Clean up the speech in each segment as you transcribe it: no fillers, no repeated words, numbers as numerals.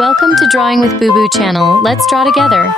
Welcome to Drawing with Boo Boo channel. Let's draw together.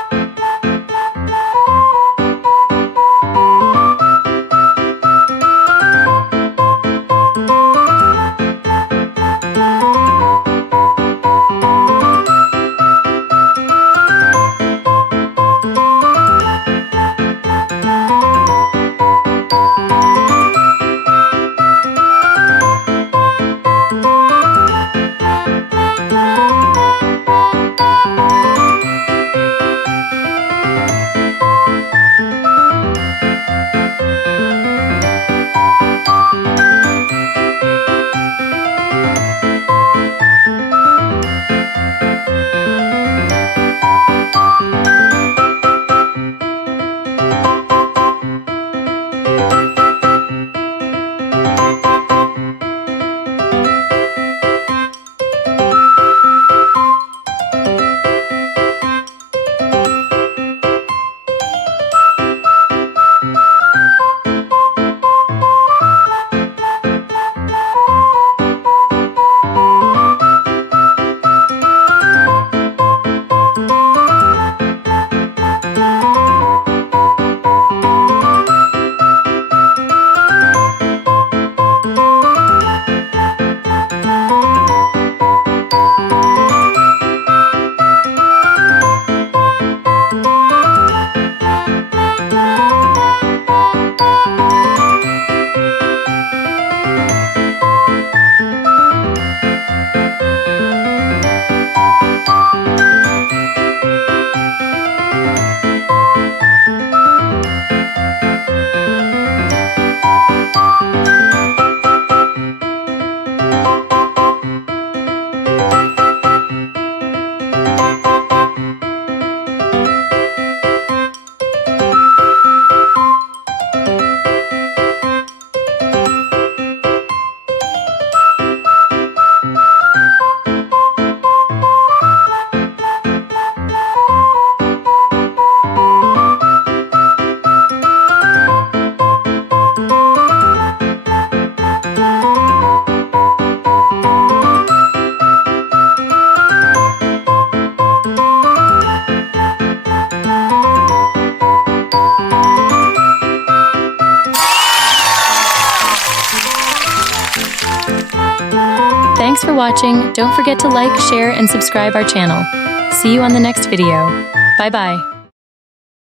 Thanks for watching. Don't forget to like, share, and subscribe our channel. See you on the next video. Bye-bye.